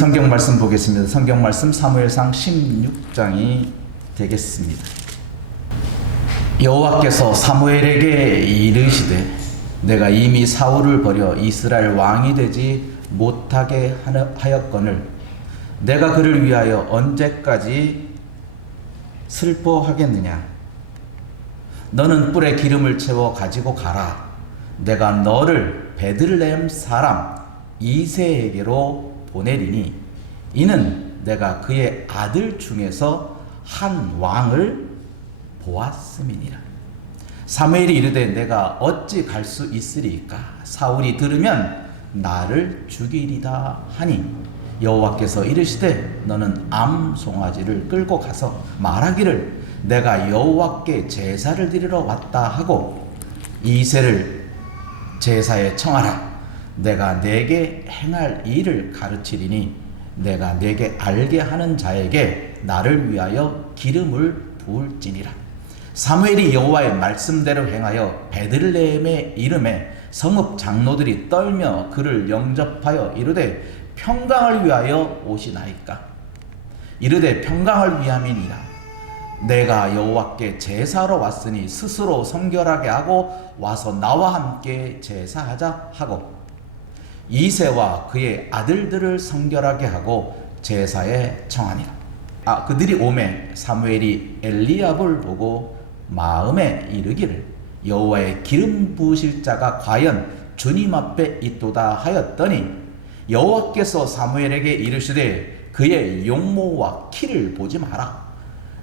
성경 말씀 보겠습니다. 성경 말씀 사무엘상 16장이 되겠습니다. 여호와께서 사무엘에게 이르시되 내가 이미 사울을 버려 이스라엘 왕이 되지 못하게 하였거늘 내가 그를 위하여 언제까지 슬퍼하겠느냐. 너는 뿔에 기름을 채워 가지고 가라. 내가 너를 베들레헴 사람 이새에게로 보내리니 이는 내가 그의 아들 중에서 한 왕을 보았음이니라. 사무엘이 이르되 내가 어찌 갈 수 있으리까. 사울이 들으면 나를 죽이리다 하니 여호와께서 이르시되 너는 암 송아지를 끌고 가서 말하기를 내가 여호와께 제사를 드리러 왔다 하고 이새를 제사에 청하라. 내가 내게 행할 일을 가르치리니 내가 내게 알게 하는 자에게 나를 위하여 기름을 부을지니라. 사무엘이 여호와의 말씀대로 행하여 베들레헴의 이름에 성읍 장로들이 떨며 그를 영접하여 이르되 평강을 위하여 오시나이까. 이르되 평강을 위함이니라. 내가 여호와께 제사하러 왔으니 스스로 성결하게 하고 와서 나와 함께 제사하자 하고 이새와 그의 아들들을 성결하게 하고 제사에 청하니라. 그들이 오매 사무엘이 엘리압을 보고 마음에 이르기를 여호와의 기름 부으실 자가 과연 주님 앞에 있도다 하였더니 여호와께서 사무엘에게 이르시되 그의 용모와 키를 보지 마라.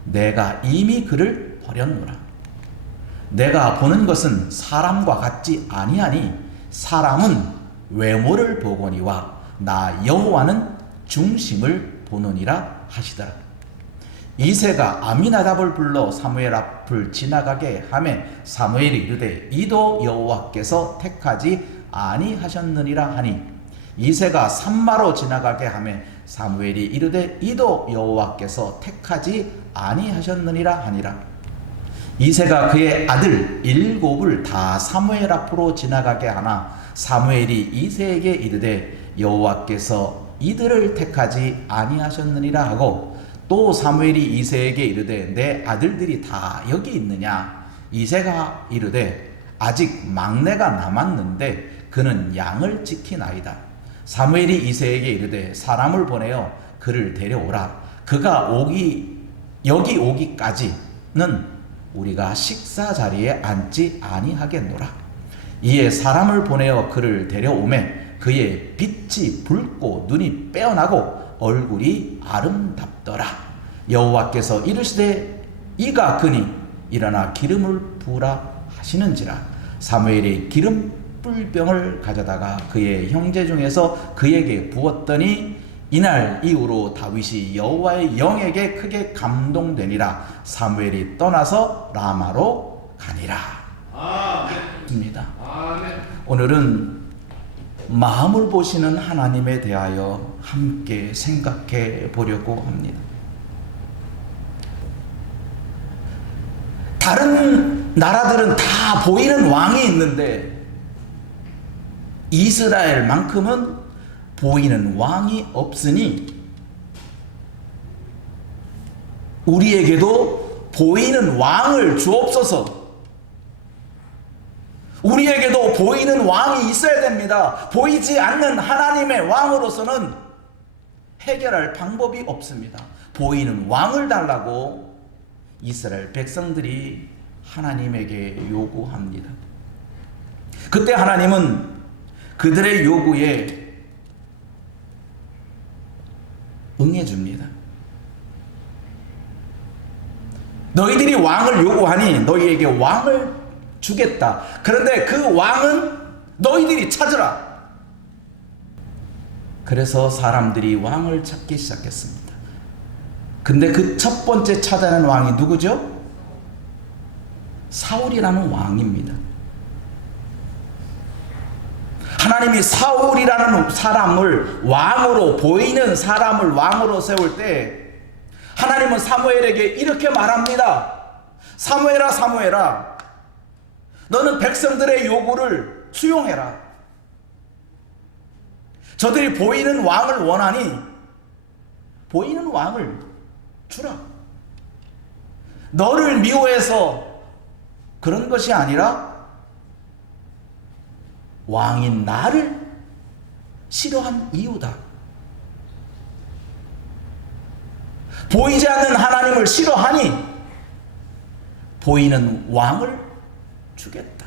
내가 이미 그를 버렸노라. 내가 보는 것은 사람과 같지 아니하니 사람은 외모를 보거니와 나 여호와는 중심을 보느니라 하시더라. 이새가 아미나답을 불러 사무엘 앞을 지나가게 하매 사무엘이 이르되 이도 여호와께서 택하지 아니하셨느니라 하니 이새가 산마로 지나가게 하매 사무엘이 이르되 이도 여호와께서 택하지 아니하셨느니라 하니라. 이새가 그의 아들 7을 다 사무엘 앞으로 지나가게 하나 사무엘이 이새에게 이르되 여호와께서 이들을 택하지 아니하셨느니라 하고 또 사무엘이 이새에게 이르되 내 아들들이 다 여기 있느냐. 이새가 이르되 아직 막내가 남았는데 그는 양을 지키나이다. 사무엘이 이새에게 이르되 사람을 보내어 그를 데려오라. 그가 여기 오기까지는 우리가 식사 자리에 앉지 아니하겠노라. 이에 사람을 보내어 그를 데려오매 그의 빛이 붉고 눈이 빼어나고 얼굴이 아름답더라. 여호와께서 이르시되 이가 그니 일어나 기름을 부으라 하시는지라. 사무엘이 기름 뿔병을 가져다가 그의 형제 중에서 그에게 부었더니 이날 이후로 다윗이 여호와의 영에게 크게 감동되니라. 사무엘이 떠나서 라마로 가니라. 아멘. 오늘은 마음을 보시는 하나님에 대하여 함께 생각해 보려고 합니다. 다른 나라들은 다 보이는 왕이 있는데 이스라엘만큼은 보이는 왕이 없으니 우리에게도 보이는 왕을 주옵소서. 우리에게도 보이는 왕이 있어야 됩니다. 보이지 않는 하나님의 왕으로서는 해결할 방법이 없습니다. 보이는 왕을 달라고 이스라엘 백성들이 하나님에게 요구합니다. 그때 하나님은 그들의 요구에 응해줍니다. 너희들이 왕을 요구하니 너희에게 왕을 주겠다. 그런데 그 왕은 너희들이 찾으라. 그래서 사람들이 왕을 찾기 시작했습니다. 근데 그 첫 번째 찾아낸 왕이 누구죠? 사울이라는 왕입니다. 하나님이 사울이라는 사람을 왕으로, 보이는 사람을 왕으로 세울 때 하나님은 사무엘에게 이렇게 말합니다. 사무엘아, 사무엘아, 너는 백성들의 요구를 수용해라. 저들이 보이는 왕을 원하니 보이는 왕을 주라. 너를 미워해서 그런 것이 아니라 왕인 나를 싫어한 이유다. 보이지 않는 하나님을 싫어하니 보이는 왕을 주겠다.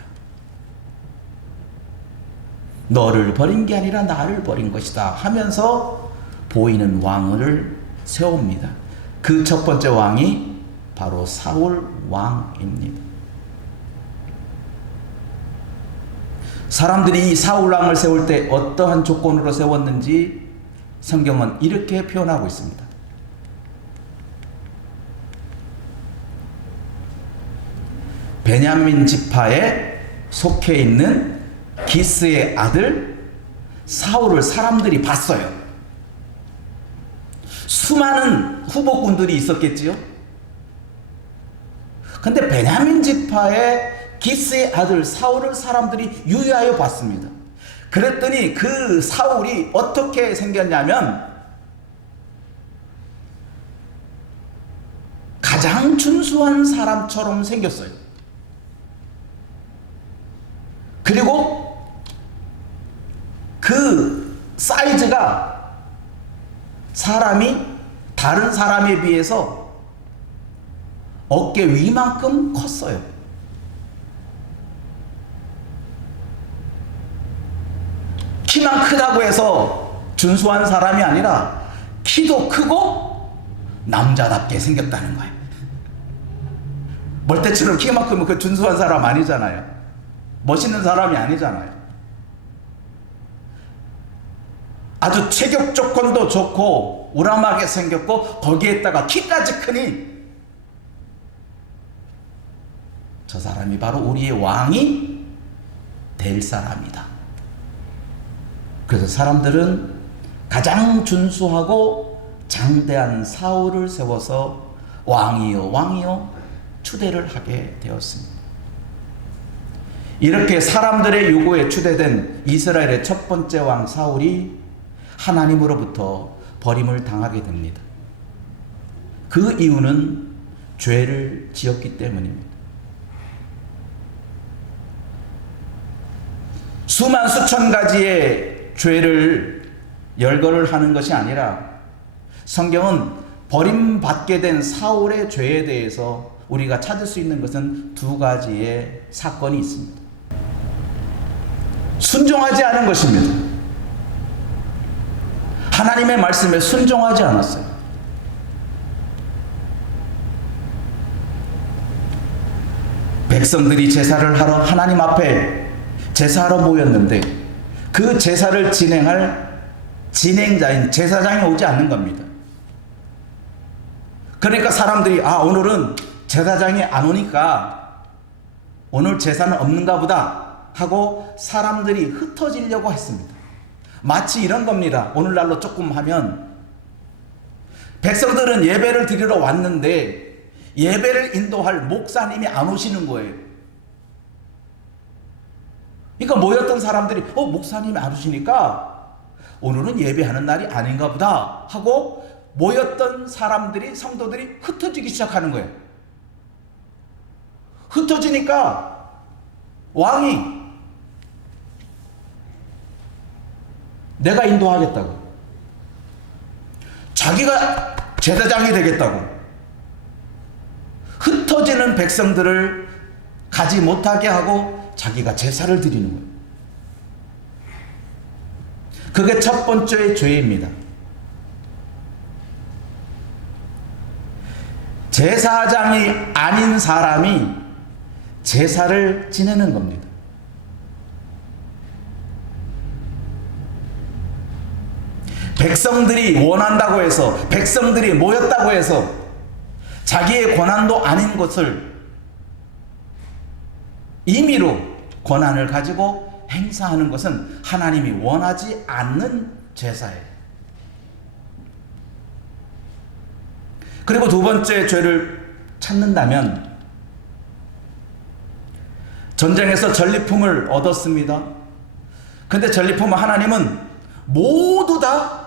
너를 버린 게 아니라 나를 버린 것이다 하면서 보이는 왕을 세웁니다. 그 첫 번째 왕이 바로 사울 왕입니다. 사람들이 이 사울 왕을 세울 때 어떠한 조건으로 세웠는지 성경은 이렇게 표현하고 있습니다. 베냐민 지파에 속해 있는 기스의 아들 사울을 사람들이 봤어요. 수많은 후보군들이 있었겠지요. 근데 베냐민 지파의 기스의 아들 사울을 사람들이 유의하여 봤습니다. 그랬더니 그 사울이 어떻게 생겼냐면 가장 준수한 사람처럼 생겼어요. 그리고 그 사이즈가 사람이 다른 사람에 비해서 어깨 위만큼 컸어요. 키만 크다고 해서 준수한 사람이 아니라 키도 크고 남자답게 생겼다는 거예요. 멀대처럼 키만 크면 그 준수한 사람 아니잖아요. 멋있는 사람이 아니잖아요. 아주 체격 조건도 좋고 우람하게 생겼고 거기에다가 키까지 크니 저 사람이 바로 우리의 왕이 될 사람이다. 그래서 사람들은 가장 준수하고 장대한 사울을 세워서 왕이요 왕이요 추대를 하게 되었습니다. 이렇게 사람들의 요구에 추대된 이스라엘의 첫 번째 왕 사울이 하나님으로부터 버림을 당하게 됩니다. 그 이유는 죄를 지었기 때문입니다. 수만 수천 가지의 죄를 열거를 하는 것이 아니라 성경은 버림받게 된 사울의 죄에 대해서 우리가 찾을 수 있는 것은 두 가지의 사건이 있습니다. 순종하지 않은 것입니다. 하나님의 말씀에 순종하지 않았어요. 백성들이 제사를 하러 하나님 앞에 제사하러 모였는데 그 제사를 진행할 진행자인 제사장이 오지 않는 겁니다. 그러니까 사람들이 오늘은 제사장이 안 오니까 오늘 제사는 없는가 보다 하고 사람들이 흩어지려고 했습니다. 마치 이런 겁니다. 오늘날로 조금 하면 백성들은 예배를 드리러 왔는데 예배를 인도할 목사님이 안 오시는 거예요. 그러니까 모였던 사람들이 목사님이 안 오시니까 오늘은 예배하는 날이 아닌가 보다 하고 모였던 사람들이 성도들이 흩어지기 시작하는 거예요. 흩어지니까 왕이 내가 인도하겠다고, 자기가 제사장이 되겠다고 흩어지는 백성들을 가지 못하게 하고 자기가 제사를 드리는 거예요. 그게 첫 번째의 죄입니다. 제사장이 아닌 사람이 제사를 지내는 겁니다. 백성들이 원한다고 해서, 백성들이 모였다고 해서 자기의 권한도 아닌 것을 임의로 권한을 가지고 행사하는 것은 하나님이 원하지 않는 제사예요. 그리고 두 번째 죄를 찾는다면 전쟁에서 전리품을 얻었습니다. 근데 전리품을 하나님은 모두 다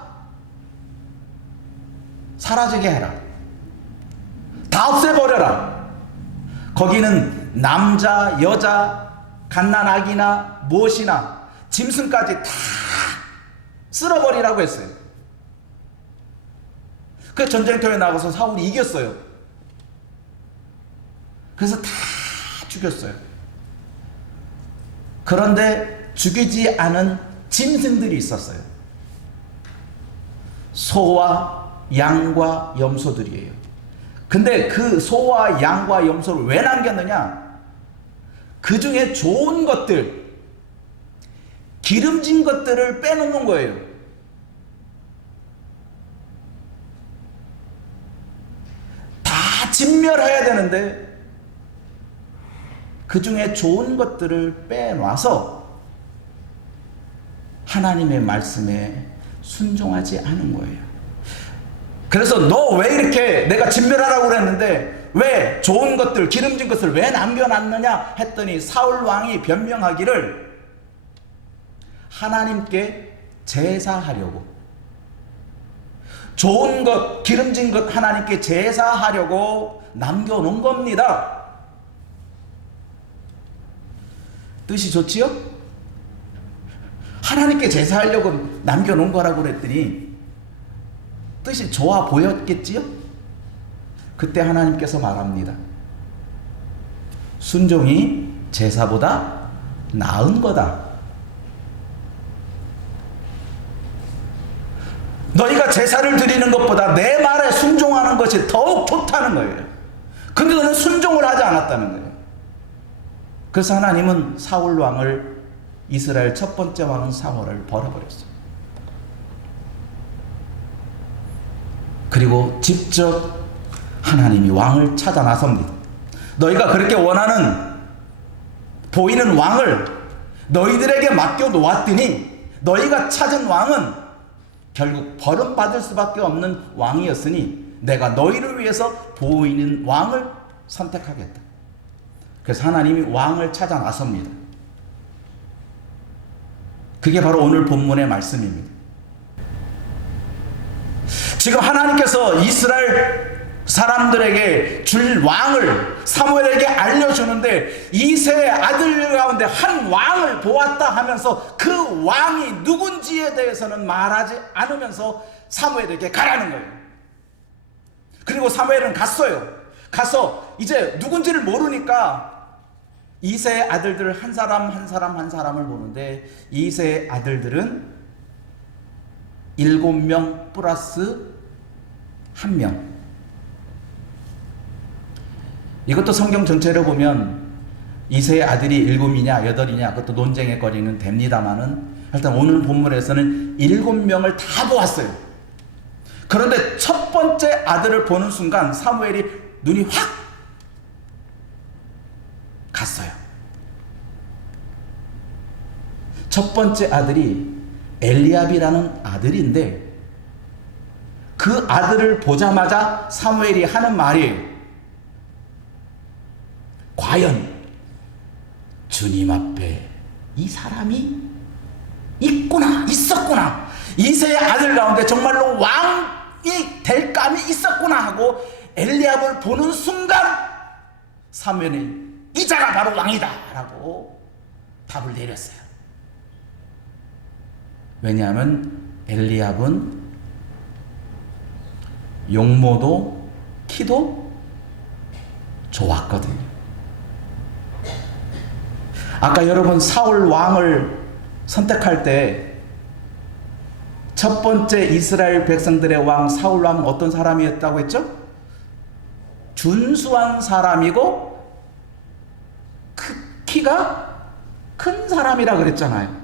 사라지게 해라. 다 없애버려라. 거기는 남자, 여자, 갓난아기나 무엇이나 짐승까지 다 쓸어버리라고 했어요. 그 전쟁터에 나가서 사울이 이겼어요. 그래서 다 죽였어요. 그런데 죽이지 않은 짐승들이 있었어요. 소와 양과 염소들이에요. 근데 그 소와 양과 염소를 왜 남겼느냐? 그 중에 좋은 것들, 기름진 것들을 빼놓는 거예요. 다 진멸해야 되는데 그 중에 좋은 것들을 빼놔서 하나님의 말씀에 순종하지 않은 거예요. 그래서 너 왜 이렇게 내가 진멸하라고 그랬는데 왜 좋은 것들, 기름진 것을 왜 남겨놨느냐 했더니 사울 왕이 변명하기를 하나님께 제사하려고, 좋은 것, 기름진 것 하나님께 제사하려고 남겨놓은 겁니다. 뜻이 좋지요? 하나님께 제사하려고 남겨놓은 거라고 그랬더니 뜻이 좋아 보였겠지요? 그때 하나님께서 말합니다. 순종이 제사보다 나은 거다. 너희가 제사를 드리는 것보다 내 말에 순종하는 것이 더욱 좋다는 거예요. 근데 너는 순종을 하지 않았다는 거예요. 그래서 하나님은 사울 왕을, 이스라엘 첫 번째 왕 사울을 버려버렸어요. 그리고 직접 하나님이 왕을 찾아 나섭니다. 너희가 그렇게 원하는 보이는 왕을 너희들에게 맡겨 놓았더니 너희가 찾은 왕은 결국 버림받을 수밖에 없는 왕이었으니 내가 너희를 위해서 보이는 왕을 선택하겠다. 그래서 하나님이 왕을 찾아 나섭니다. 그게 바로 오늘 본문의 말씀입니다. 지금 하나님께서 이스라엘 사람들에게 줄 왕을 사무엘에게 알려주는데 이새의 아들 가운데 한 왕을 보았다 하면서 그 왕이 누군지에 대해서는 말하지 않으면서 사무엘에게 가라는 거예요. 그리고 사무엘은 갔어요. 가서 이제 누군지를 모르니까 이새의 아들들 한 사람 한 사람 한 사람을 보는데 이새의 아들들은 7명 플러스 1명. 이것도 성경 전체로 보면 이새의 아들이 7이냐 8이냐 그것도 논쟁의 거리는 됩니다만은 일단 오늘 본문에서는 7명을 다 보았어요. 그런데 첫 번째 아들을 보는 순간 사무엘이 눈이 확 갔어요. 첫 번째 아들이 엘리압이라는 아들인데 그 아들을 보자마자 사무엘이 하는 말이 과연 주님 앞에 이 사람이 있구나, 있었구나. 이새의 아들 가운데 정말로 왕이 될 감이 있었구나 하고 엘리압을 보는 순간 사무엘이 이 자가 바로 왕이다 라고 답을 내렸어요. 왜냐하면 엘리압은 용모도 키도 좋았거든요. 아까 여러분 사울 왕을 선택할 때 첫 번째 이스라엘 백성들의 왕 사울 왕은 어떤 사람이었다고 했죠? 준수한 사람이고 키가 큰 사람이라 그랬잖아요.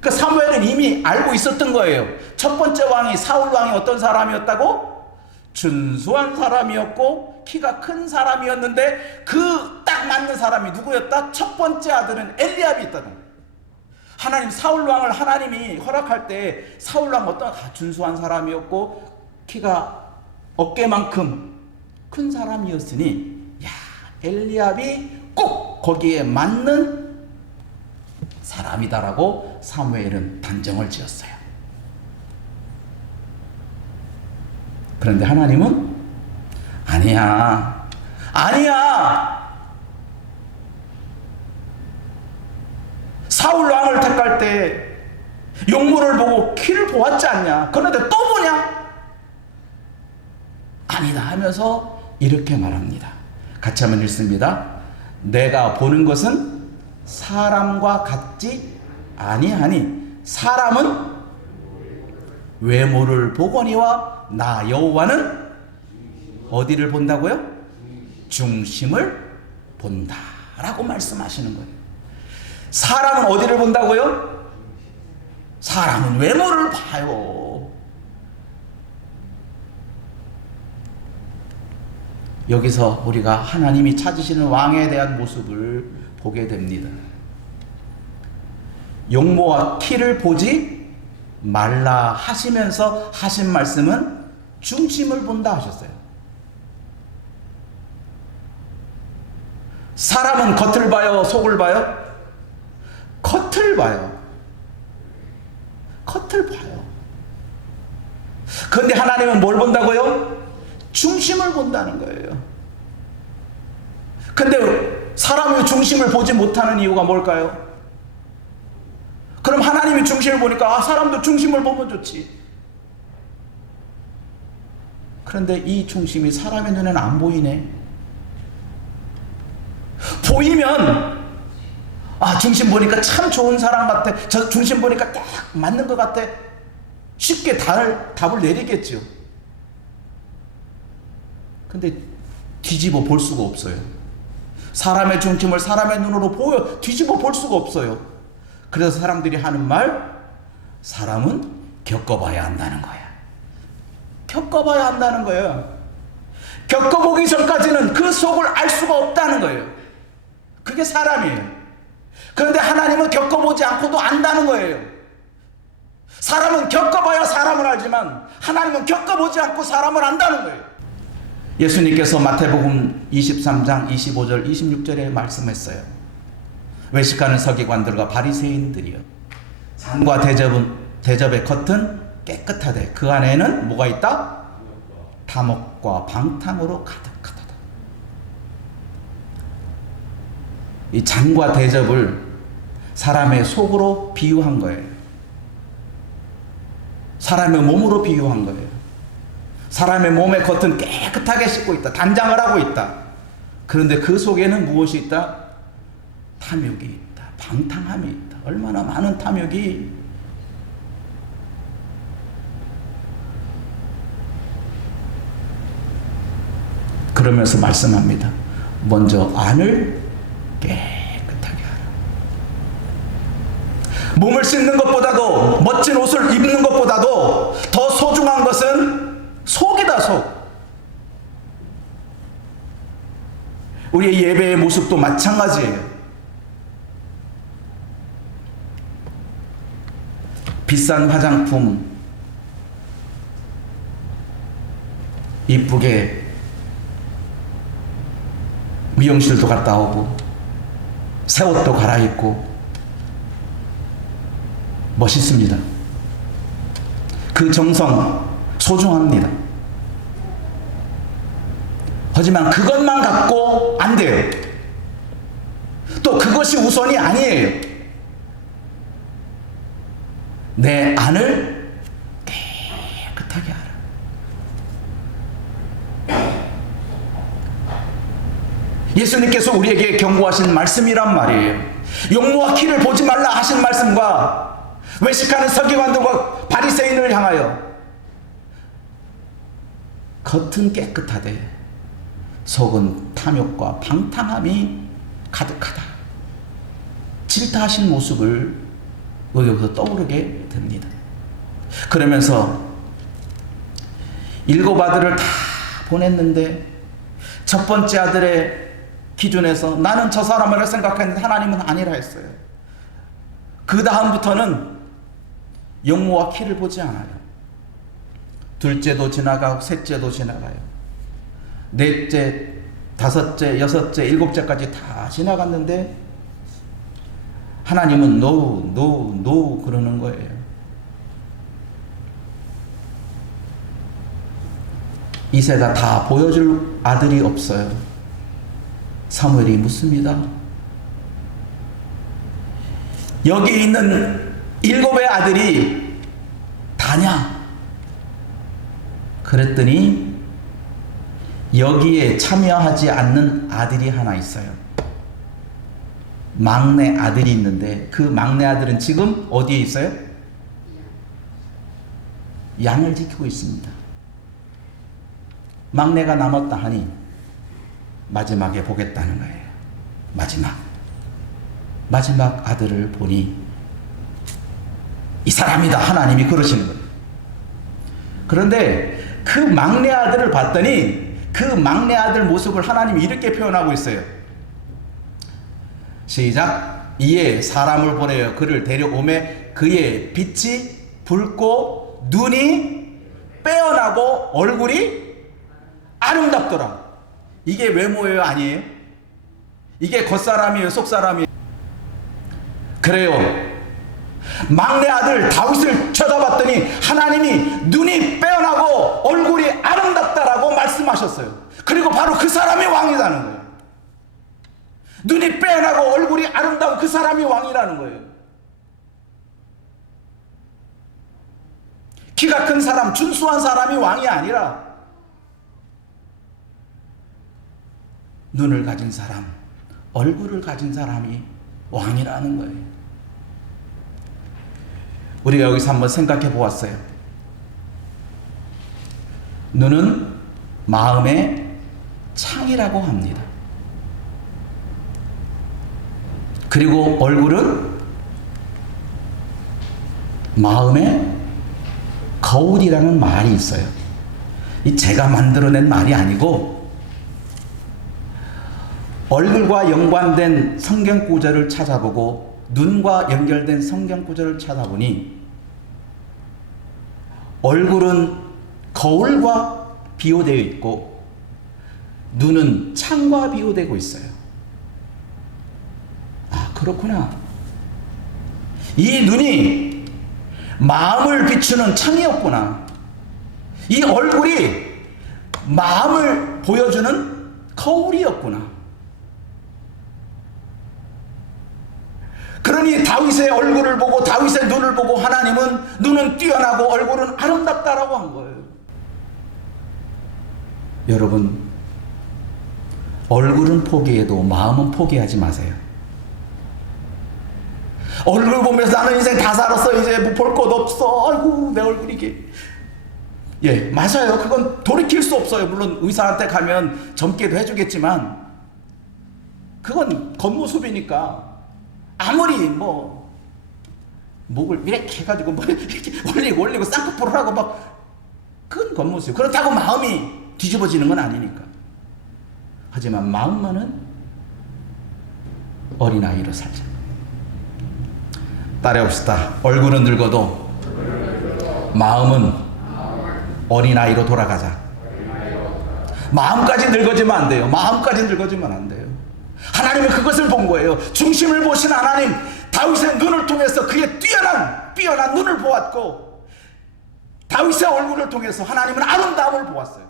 그 사무엘은 이미 알고 있었던 거예요. 첫 번째 왕이 사울 왕이 어떤 사람이었다고? 준수한 사람이었고 키가 큰 사람이었는데 그 딱 맞는 사람이 누구였다? 첫 번째 아들은 엘리압이 있다는 거예요. 하나님 사울 왕을 하나님이 허락할 때 사울 왕 어떤 준수한 사람이었고 키가 어깨만큼 큰 사람이었으니 야 엘리압이 꼭 거기에 맞는 사람이다라고 사무엘은 단정을 지었어요. 그런데 하나님은 아니야. 아니야. 사울 왕을 택할 때 용모를 보고 키를 보았지 않냐? 그런데 또 보냐? 아니다 하면서 이렇게 말합니다. 같이 한번 읽습니다. 내가 보는 것은 사람과 같지 아니하니 사람은 외모를 보거니와 나 여호와는 어디를 본다고요? 중심을 본다 라고 말씀하시는 거예요. 사람은 어디를 본다고요? 사람은 외모를 봐요. 여기서 우리가 하나님이 찾으시는 왕에 대한 모습을 보게 됩니다. 용모와 키를 보지 말라 하시면서 하신 말씀은 중심을 본다 하셨어요. 사람은 겉을 봐요, 속을 봐요? 겉을 봐요. 겉을 봐요. 그런데 하나님은 뭘 본다고요? 중심을 본다는 거예요. 근데 사람의 중심을 보지 못하는 이유가 뭘까요? 그럼 하나님이 중심을 보니까 사람도 중심을 보면 좋지. 그런데 이 중심이 사람의 눈에는 안 보이네. 보이면 중심 보니까 참 좋은 사람 같아. 저 중심 보니까 딱 맞는 것 같아. 쉽게 답을 내리겠죠. 근데 뒤집어 볼 수가 없어요. 사람의 중심을 사람의 눈으로 보여 뒤집어 볼 수가 없어요. 그래서 사람들이 하는 말, 사람은 겪어봐야 한다는 거야. 겪어봐야 한다는 거예요. 겪어보기 전까지는 그 속을 알 수가 없다는 거예요. 그게 사람이에요. 그런데 하나님은 겪어보지 않고도 안다는 거예요. 사람은 겪어봐야 사람을 알지만 하나님은 겪어보지 않고 사람을 안다는 거예요. 예수님께서 마태복음 23장 25절 26절에 말씀했어요. 외식하는 서기관들과 바리새인들이요, 잔과 대접의 겉은 깨끗하되 그 안에는 뭐가 있다? 탐욕과 방탕으로 가득하다. 이 잔과 대접을 사람의 속으로 비유한 거예요. 사람의 몸으로 비유한 거예요. 사람의 몸의 겉은 깨끗하게 씻고 있다. 단장을 하고 있다. 그런데 그 속에는 무엇이 있다? 탐욕이 있다. 방탕함이 있다. 얼마나 많은 탐욕이. 그러면서 말씀합니다. 먼저 안을 깨끗하게 하라. 몸을 씻는 것보다도, 멋진 옷을 입는 것보다도 더 소중한 것은 속이다, 속. 우리의 예배의 모습도 마찬가지예요. 비싼 화장품 이쁘게 미용실도 갔다 오고 새 옷도 갈아입고 멋있습니다. 그 정성 소중합니다. 하지만 그것만 갖고 안 돼요. 또 그것이 우선이 아니에요. 내 안을 깨끗하게 하라. 예수님께서 우리에게 경고하신 말씀이란 말이에요. 용모와 키를 보지 말라 하신 말씀과 외식하는 서기관들과 바리새인을 향하여 겉은 깨끗하되 속은 탐욕과 방탕함이 가득하다, 질타하신 모습을 여기서 떠오르게 됩니다. 그러면서 7 아들을 다 보냈는데 첫 번째 아들의 기준에서 나는 저 사람을 생각했는데 하나님은 아니라 했어요. 그 다음부터는 용모와 키를 보지 않아요. 둘째도 지나가고 셋째도 지나가요. 넷째, 다섯째, 여섯째, 일곱째까지 다 지나갔는데 하나님은 no 그러는 거예요. 이새가 다 보여줄 아들이 없어요. 사무엘이 묻습니다. 여기 있는 7의 아들이 다냐? 그랬더니 여기에 참여하지 않는 아들이 하나 있어요. 막내 아들이 있는데 그 막내 아들은 지금 어디에 있어요? 양을 지키고 있습니다. 막내가 남았다 하니 마지막에 보겠다는 거예요. 마지막 아들을 보니 이 사람이다, 하나님이 그러시는 거예요. 그런데 그 막내 아들을 봤더니 그 막내 아들 모습을 하나님이 이렇게 표현하고 있어요. 시작. 이에 사람을 보내어 그를 데려오매 그의 빛이 붉고 눈이 빼어나고 얼굴이 아름답더라. 이게 외모예요, 아니에요? 이게 겉사람이에요, 속사람이에요? 그래요. 막내 아들 다윗을 쳐다봤더니 하나님이 눈이 빼어나고 얼굴이 아름답다라고 말씀하셨어요. 그리고 바로 그 사람이 왕이라는 거예요. 눈이 빼어나고 얼굴이 아름다운 그 사람이 왕이라는 거예요. 키가 큰 사람, 준수한 사람이 왕이 아니라 눈을 가진 사람, 얼굴을 가진 사람이 왕이라는 거예요. 우리가 여기서 한번 생각해 보았어요. 눈은 마음의 창이라고 합니다. 그리고 얼굴은 마음의 거울이라는 말이 있어요. 이 제가 만들어낸 말이 아니고 얼굴과 연관된 성경 구절을 찾아보고 눈과 연결된 성경 구절을 찾아보니 얼굴은 거울과 비교되어 있고 눈은 창과 비교되고 있어요. 아, 그렇구나. 이 눈이 마음을 비추는 창이었구나. 이 얼굴이 마음을 보여주는 거울이었구나. 그러니 다윗의 얼굴을 보고 다윗의 눈을 보고 하나님은 눈은 뛰어나고 얼굴은 아름답다라고 한 거예요. 여러분, 얼굴은 포기해도 마음은 포기하지 마세요. 얼굴 보면서 나는 인생 다 살았어, 이제 뭐 볼 것 없어, 아이고 내 얼굴이 이게. 예, 맞아요. 그건 돌이킬 수 없어요. 물론 의사한테 가면 젊게도 해주겠지만 그건 겉모습이니까 아무리 뭐 목을 이렇게 해가지고 뭐 이렇게 올리고 쌍꺼풀을 하고 막 그건 겉모습. 그렇다고 마음이 뒤집어지는 건 아니니까. 하지만 마음만은 어린아이로 살자. 따라해봅시다. 얼굴은 늙어도 마음은 어린아이로 돌아가자. 마음까지 늙어지면 안 돼요. 마음까지 늙어지면 안 돼요. 하나님은 그것을 본 거예요. 중심을 보신 하나님, 다윗의 눈을 통해서 그의 뛰어난 눈을 보았고 다윗의 얼굴을 통해서 하나님은 아름다움을 보았어요.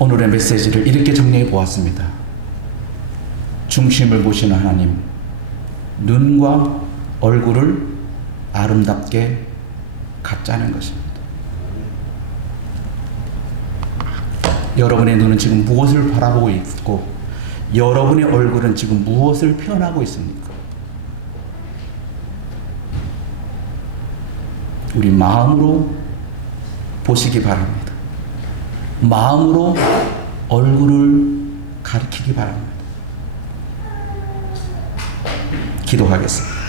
오늘의 메시지를 이렇게 정리해 보았습니다. 중심을 보시는 하나님, 눈과 얼굴을 아름답게 갖자는 것입니다. 여러분의 눈은 지금 무엇을 바라보고 있고 여러분의 얼굴은 지금 무엇을 표현하고 있습니까? 우리 마음으로 보시기 바랍니다. 마음으로 얼굴을 가리키기 바랍니다. 기도하겠습니다.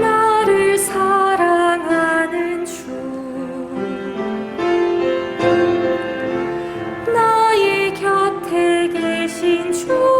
나를 사랑하는 주, 나의 곁에 계신 주,